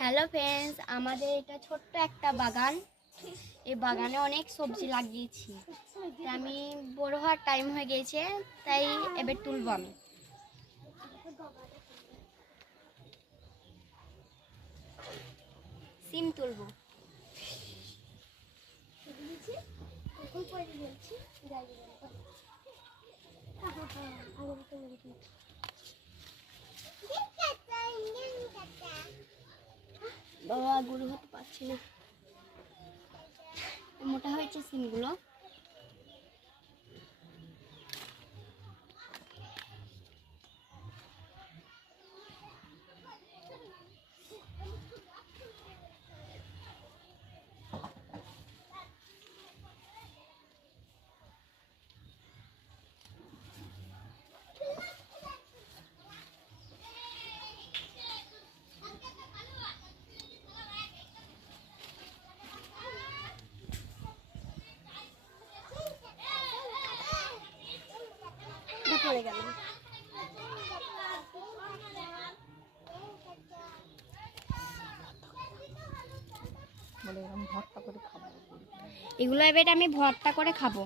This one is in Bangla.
হ্যালো ফ্রেন্ডস, আমাদের এটা ছোট্ট একটা বাগান। এই বাগানে অনেক সবজি লাগিয়েছি। তাই আমি বড় হওয়ার টাইম হয়ে গিয়েছে, তাই এবার তুলব। আমি সিম তুলব। বাবা গুঁড়ো হতে পারছি না, মোটা হয়েছে সিমগুলো। পড়ে গেল। এগুলো এবার আমি ভর্তা করে খাবো।